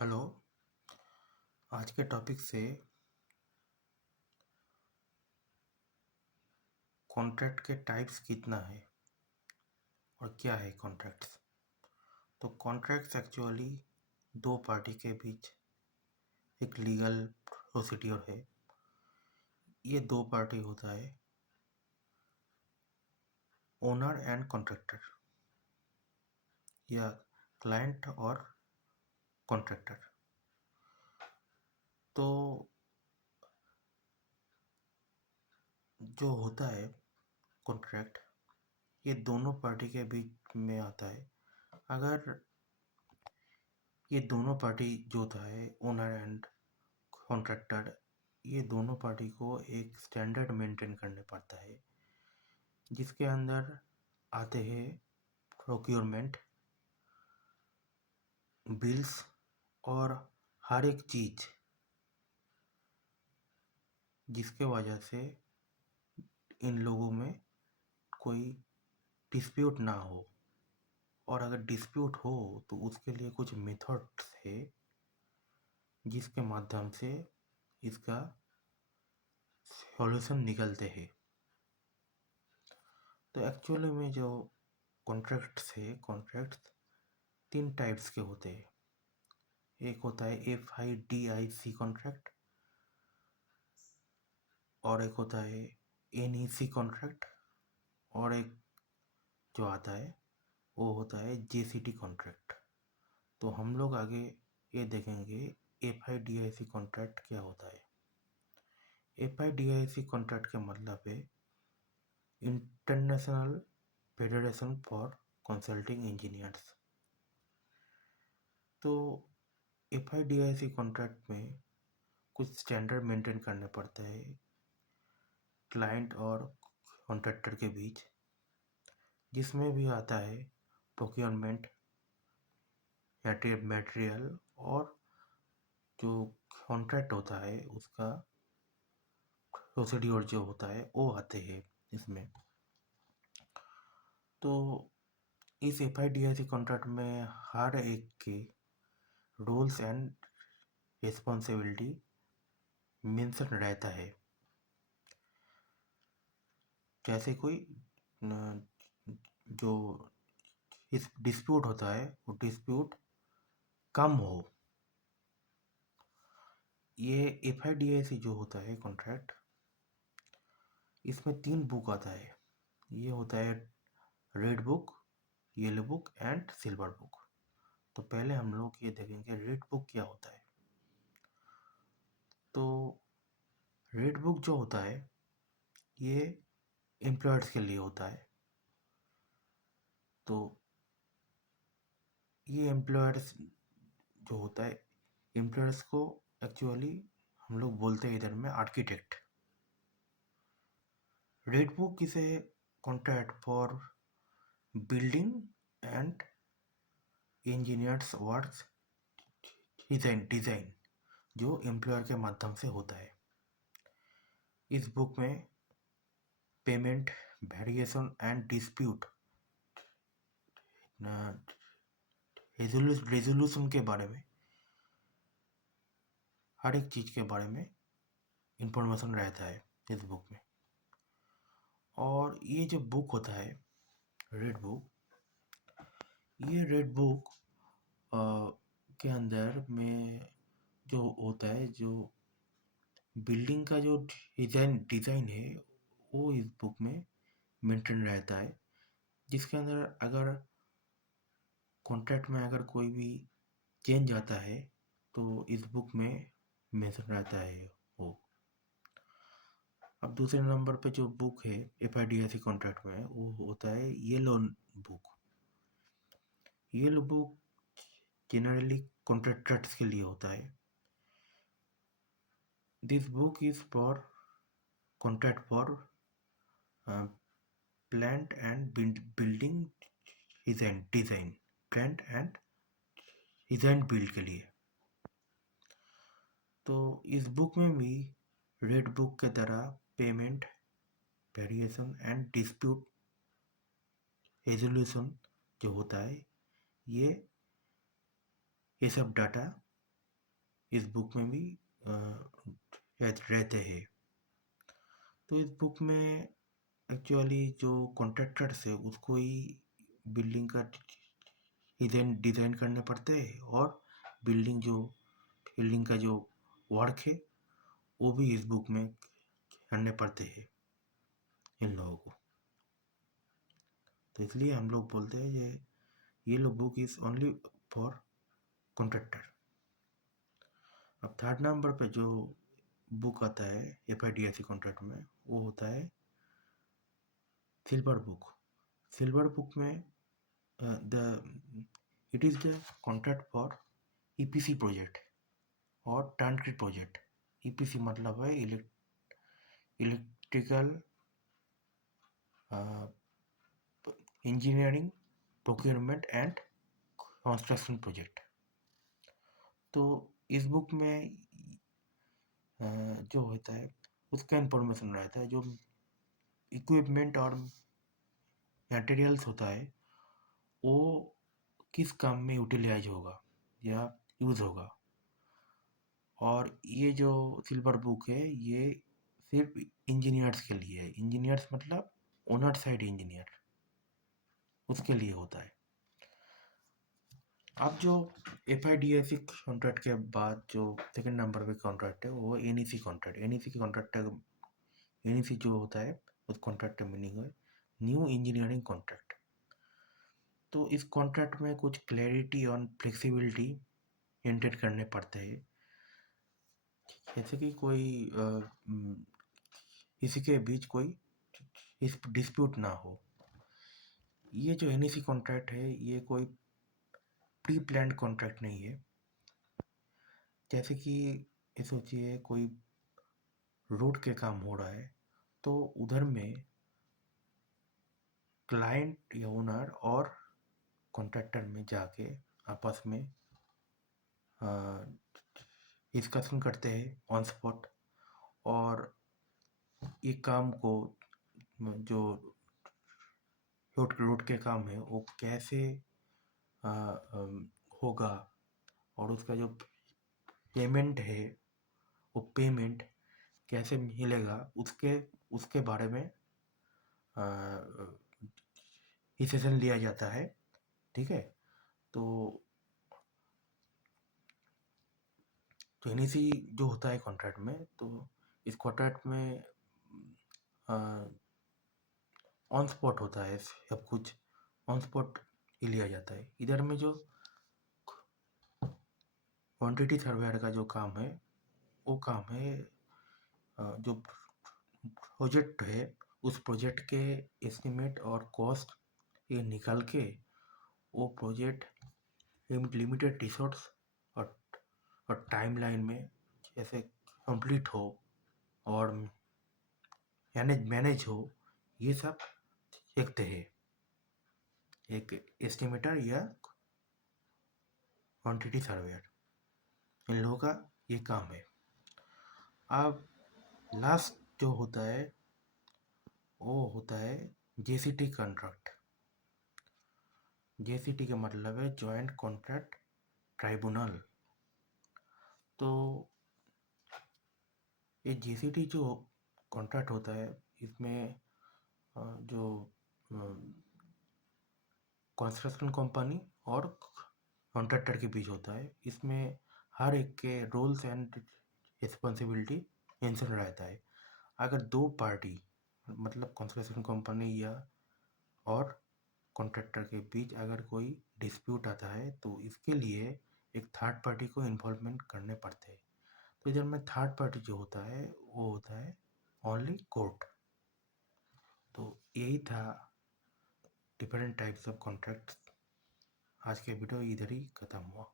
Hello. आज के topic से कॉन्ट्रैक्ट के टाइप्स कितना है और क्या है कॉन्ट्रैक्ट्स। तो कॉन्ट्रैक्ट्स एक्चुअली दो पार्टी के बीच एक लीगल प्रोसीड्योर है। ये दो पार्टी होता है, ओनर एंड कॉन्ट्रैक्टर या क्लाइंट और कॉन्ट्रैक्टर। तो जो होता है कॉन्ट्रैक्ट, ये दोनों पार्टी के बीच में आता है। अगर ये दोनों पार्टी जो होता है ओनर एंड कॉन्ट्रैक्टर, ये दोनों पार्टी को एक स्टैंडर्ड मेंटेन करने पड़ता है, जिसके अंदर आते हैं प्रोक्योरमेंट, बिल्स और हर एक चीज़ जिसके वजह से इन लोगों में कोई डिस्प्यूट ना हो। और अगर डिस्प्यूट हो तो उसके लिए कुछ मेथड्स है जिसके माध्यम से इसका सॉल्यूशन निकलते हैं। तो एक्चुअली में जो कॉन्ट्रैक्ट्स है, कॉन्ट्रैक्ट्स तीन टाइप्स के होते हैं। एक होता है FIDIC कॉन्ट्रैक्ट और एक होता है NEC कॉन्ट्रैक्ट और एक जो आता है वो होता है JCT कॉन्ट्रैक्ट। तो हम लोग आगे ये देखेंगे FIDIC कॉन्ट्रैक्ट क्या होता है। FIDIC कॉन्ट्रैक्ट का मतलब है international federation for consulting engineers. तो FIDIC कॉन्ट्रैक्ट में कुछ स्टैंडर्ड मेंटेन करने पड़ता है क्लाइंट और कॉन्ट्रैक्टर के बीच, जिसमें भी आता है प्रोक्योरमेंट मटेरियल और जो कॉन्ट्रैक्ट होता है उसका प्रोसीड्योर जो होता है वो आते हैं इसमें। तो इस FIDIC कॉन्ट्रैक्ट में हर एक के रूल्स एंड रिस्पॉन्सिबिलिटी मेंशन रहता है। जैसे कोई जो इस डिस्प्यूट होता है वो डिस्प्यूट कम हो। ये FIDIC जो होता है कॉन्ट्रैक्ट, इसमें 3 बुक आता है। ये होता है red book, yellow book and silver book. तो पहले हम लोग ये देखेंगे रेड बुक क्या होता है। तो रेड बुक जो होता है ये एम्प्लॉयर्स के लिए होता है। तो ये एम्प्लॉयर्स जो होता है, एम्प्लॉयर्स को एक्चुअली हम लोग बोलते हैं इधर में architect. Red book is a contract for building and engineers works design जो एम्प्लॉयर के माध्यम से होता है। इस बुक में payment, variation and dispute resolution के बारे में, हर एक चीज़ के बारे में इंफॉर्मेशन रहता है इस बुक में। और ये जो बुक होता है रेड बुक, ये रेड बुक के अंदर में जो होता है, जो बिल्डिंग का जो डिज़ाइन है वो इस बुक में मेंटेन रहता है। जिसके अंदर अगर कॉन्ट्रैक्ट में अगर कोई भी चेंज आता है तो इस बुक में मेंशन रहता है वो। अब दूसरे नंबर पे जो बुक है FIDIC कॉन्ट्रैक्ट में वो होता है yellow book. Yellow book generally contractors के लिए होता है। This book is for contract for plant and building design plant and design build के लिए। तो इस बुक में भी रेड बुक के तरह payment, variation and dispute resolution जो होता है, ये सब डाटा इस बुक में भी रहते हैं। तो इस बुक में एक्चुअली जो कॉन्ट्रैक्टर्स है उसको ही बिल्डिंग का डिज़ाइन करने पड़ते हैं, और बिल्डिंग का जो वर्क है वो भी इस बुक में करने पड़ते हैं इन लोगों को। तो इसलिए हम लोग बोलते हैं ये लो book is only for contractor. अब थर्ड नंबर पे जो बुक आता है FIDIC कॉन्ट्रैक्ट में, वो होता है सिल्वर बुक। सिल्वर बुक में the it is the contract for EPC project और टर्नकी प्रोजेक्ट। EPC मतलब है electrical engineering procurement and construction project. तो इस बुक में जो होता है उसका इंफॉर्मेशन रहता है, जो इक्विपमेंट और मटेरियल्स होता है वो किस काम में यूटिलाइज होगा या यूज़ होगा। और ये जो सिल्वर बुक है ये सिर्फ इंजीनियर्स के लिए है। इंजीनियर्स मतलब ओनर साइड इंजीनियर, उसके लिए होता है। अब जो FIDIC कॉन्ट्रैक्ट के बाद जो सेकंड नंबर पे कॉन्ट्रैक्ट है वो NEC कॉन्ट्रैक्ट। NEC जो होता है उस कॉन्ट्रैक्ट का मीनिंग है न्यू इंजीनियरिंग कॉन्ट्रैक्ट। तो इस कॉन्ट्रैक्ट में कुछ क्लैरिटी और फ्लेक्सिबिलिटी मेंटेन करने पड़ते हैं, जैसे कि किसी के बीच कोई डिस्प्यूट ना हो। ये जो NEC कॉन्ट्रैक्ट है ये कोई प्री प्लान्ड कॉन्ट्रैक्ट नहीं है। जैसे कि ये सोचिए कोई रोड के काम हो रहा है, तो उधर में क्लाइंट या ओनर और कॉन्ट्रैक्टर में जाके आपस में डिस्कशन करते हैं ऑन स्पॉट, और ये काम को जो रोड के काम है वो कैसे होगा, और उसका जो पेमेंट है वो पेमेंट कैसे मिलेगा उसके उसके बारे में डिसीजन लिया जाता है। ठीक है। तो NEC जो होता है कॉन्ट्रैक्ट में, तो इस कॉन्ट्रैक्ट में ऑन स्पॉट होता है, सब कुछ ऑन स्पॉट ही लिया जाता है। इधर में जो क्वांटिटी सर्वेयर का जो काम है वो काम है जो प्रोजेक्ट है उस प्रोजेक्ट के एस्टिमेट और कॉस्ट ये निकाल के वो प्रोजेक्ट लिमिटेड रिसोर्स और टाइमलाइन में कैसे कंप्लीट हो और मैनेज हो, ये सब देखते हैं एक एस्टिमेटर या क्वांटिटी सर्वेयर। इन लोगों का ये काम है। अब लास्ट जो होता है वो होता है JCT कॉन्ट्रैक्ट। JCT का मतलब है जॉइंट कॉन्ट्रैक्ट ट्राइब्यूनल। तो ये JCT जो कॉन्ट्रैक्ट होता है इसमें जो कंस्ट्रक्शन कंपनी और कॉन्ट्रैक्टर के बीच होता है। इसमें हर एक के रोल्स एंड रिस्पॉन्सिबिलिटी मेंशन रहता है। अगर दो पार्टी मतलब कंस्ट्रक्शन कंपनी या और कॉन्ट्रैक्टर के बीच अगर कोई डिस्प्यूट आता है तो इसके लिए एक थर्ड पार्टी को इन्वॉल्वमेंट करने पड़ते हैं। तो इधर में थर्ड पार्टी जो होता है वो होता है ओनली कोर्ट। तो यही था डिफरेंट टाइप्स ऑफ कॉन्ट्रैक्ट्स। आज के वीडियो इधर ही ख़त्म हुआ।